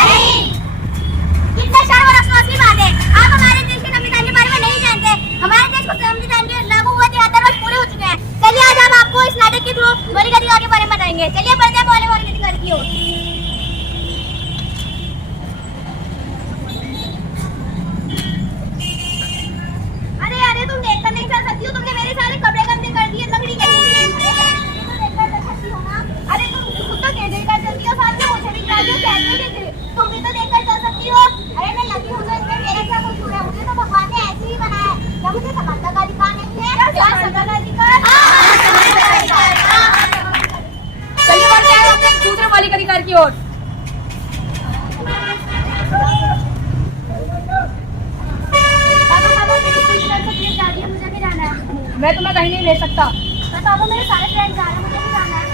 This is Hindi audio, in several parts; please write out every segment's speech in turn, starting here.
नहीं। कितना शर्म और अफसोस की बात है, आप हमारे देश के संविधान के बारे में नहीं जानते। हमारे देश को संविधान के लागू हुए 73 वर्ष पूरे हो चुके हैं। चलिए आज हम आपको इस नाटक के थ्रू मौलिक अधिकार के बारे में बताएंगे। चलिए बढ़ते हैं मौलिक अधिकार की ओर। अरे तुम देखकर नहीं चल सकती हो, तुमने मेरे सारे कपड़े गंदे कर दिए, लकड़ी के नीचे। अरे तुम खुद तो देखकर चलती हो, साथ में मुझे भी गिरा दियो, कैसे तुम भी तो देखकर चल सकती हो। अरे मैं लगी हूँ तो इसमें मेरा क्या कसूर है? मुझे तो भगवान ने ऐसे ही बनाया। क्या मुझे समानता का अधिकार नहीं है? क्या समानता का अधिकार? चलिए बढ़ते हैं अपने दूसरे मौलिक अधिकार की ओर। मुझे भी जाना है। मैं तुम्हें कहीं नहीं भेज सकता। पापा मेरे सारे फ्रेंड्स जा रहे हैं, मुझे भी जाना है।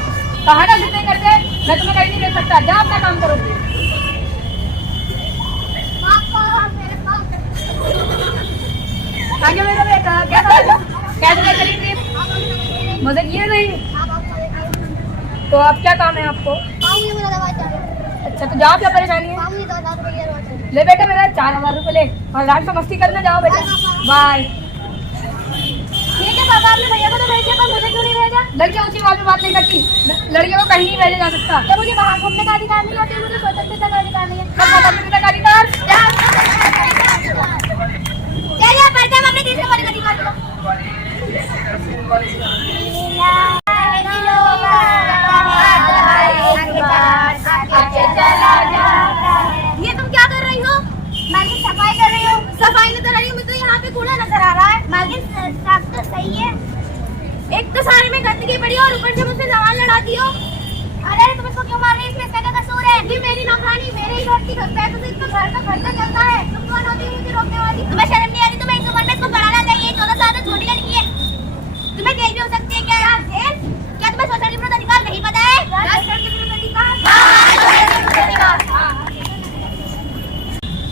कहा ना जिद नहीं करते, मैं तुम्हें कहीं नहीं भेज सकता। जाओ अपना काम करो। आगे मेरा बेटा क्या कैसे चली ट्रिप? मजे किए नहीं? तो अब क्या काम है आपको? अच्छा तो जाओ, क्या परेशानी है? ले बेटा मेरा 4000 रुपये ले और रात से मस्ती करने जाओ बेटा। बाय। ठीक है पापा, आपने भैया को तो भेज दिया, पर मुझे क्यों नहीं भेजा? लड़कियां ऊंची आवाज में बात नहीं करती। लड़कियों को कहीं नहीं भेजा जा सकता। तो मुझे बाहर घूमने का अधिकार नहीं होता, मुझे स्वतंत्रता का अधिकार नहीं है। स्वतंत्रता का अधिकार? चलिए बढ़ते हैं अपने तीसरे मौलिक अधिकार को। ये तुम क्या कर रही हो? मालकिन सफाई कर रही हो। सफाई नहीं कर रही हूँ, मुझे तो यहाँ पे कूड़ा नजर आ रहा है। मालकिन साफ तो सही है। एक तो सारे में गंदगी पड़ी और ऊपर से मुझसे सवाल लड़ाती हो। अरे तुम इसको क्यों मार रही हो? इसमें इसका क्या कसूर है? ये मेरी नौकरानी, मेरे ही घर की पैसों से इसका घर का खर्चा चलता है। तुम कौन होती है मुझे रोकने वाली? तुम्हें शर्म नहीं आ रही? तुम्हें इस उम्र में इसको पढ़ाना चाहिए। 14 साल से छोटी लड़की है, तुम्हें जेल भी हो सकती है। क्या जेल? क्या तुम्हें सोशल के विरुद्ध अधिकार नहीं पता है?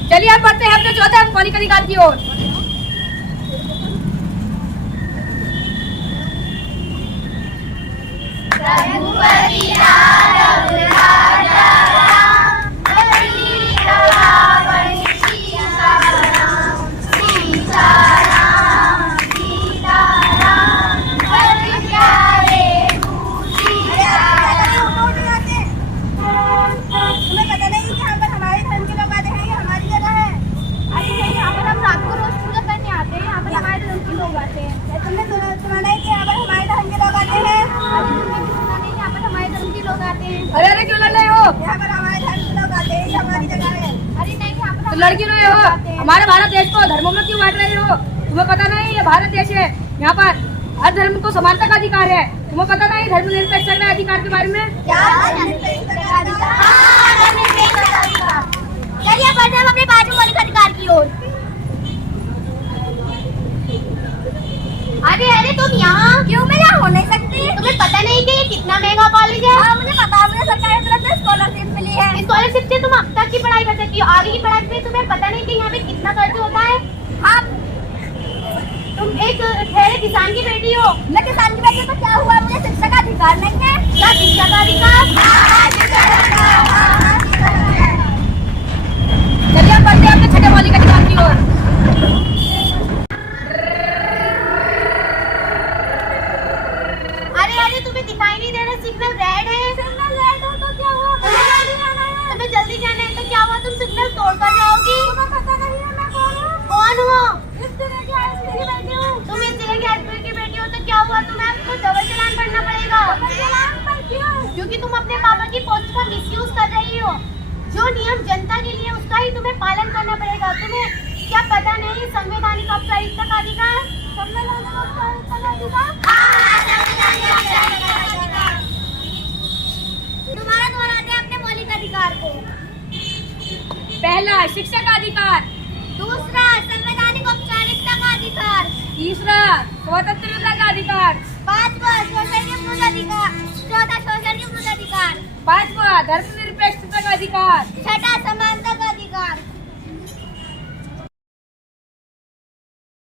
चलिए अब बढ़ते हैं अपने चौथे मौलिक अधिकार की ओर। अरे अरे क्यों लड़ रहे हो? यहाँ पर हमारे धर्म के लोग आते हैं, हमारी जगह है। अरे नहीं, यहाँ पर तो लड़की रहे हो, हमारे भारत देश को धर्मों में क्यों बांट रहे हो? तुम्हें पता नहीं ये भारत देश है, यहाँ पर हर धर्म को समानता का अधिकार है। तुम्हें पता नहीं धर्मनिरपेक्षता के अधिकार के बारे में? चलिए बढ़ते हैं अपने पांचवें मौलिक अधिकार की ओर। अरे अरे तुम यहाँ क्यों? मैं यहाँ हो नहीं सकती। तुम्हें पता नहीं कि ये कितना महंगा कॉलेज है? हाँ मुझे पता है, मुझे सरकार की तरफ से स्कॉलरशिप मिली है। स्कॉलरशिप से तुम अब तक की पढ़ाई कर सकती हो, आगे की पढ़ाई में तुम्हें पता नहीं कि यहाँ पे कितना खर्च होता है। हाँ तुम एक ठहरे किसान की बेटी हो। मैं किसान की बेटी हूँ तो क्या हुआ? मुझे शिक्षा का अधिकार नहीं है? क्या शिक्षा का अधिकार? चलिए अब बढ़ते हैं अपने छठे मौलिक अधिकार की ओर। अरे तुम्हें दिखाई नहीं दे रहा? सिग्नल रेड है। सिग्नल रेड हो तो क्या हुआ? तुम्हें जल्दी जाना है तो क्या हुआ? तुम सिग्नल तोड़कर जाओगी। तुम्हें पता नहीं है मैं कौन हूँ? कौन हो? इस तरह की हस्बैंड की बेटी हूँ। तुम इस तरह की हस्बैंड की बेटी हो तो क्या हुआ? तुम्हें आपको डबल चालान भरना पड़ेगा। क्योंकि तुम अपने पापा की पोस्ट का मिसयूज कर रही हो। जो नियम जनता के लिए उसका ही तुम्हें पालन करना पड़ेगा। तुम्हें क्या पता नहीं संवैधानिक औपचारिकता का अधिकार? संवैधानिक औपचारिकता का अधिकार? तुम्हारा दोहराते हैं अपने मौलिक अधिकार को। पहला शिक्षा का अधिकार, दूसरा संवैधानिक औपचारिकता का अधिकार, तीसरा स्वतंत्रता का अधिकार, पांचवा सोशल के मूल अधिकार, चौथा सोशल के मूल अधिकार, पांचवा धर्मनिरपेक्षता का अधिकार, छठा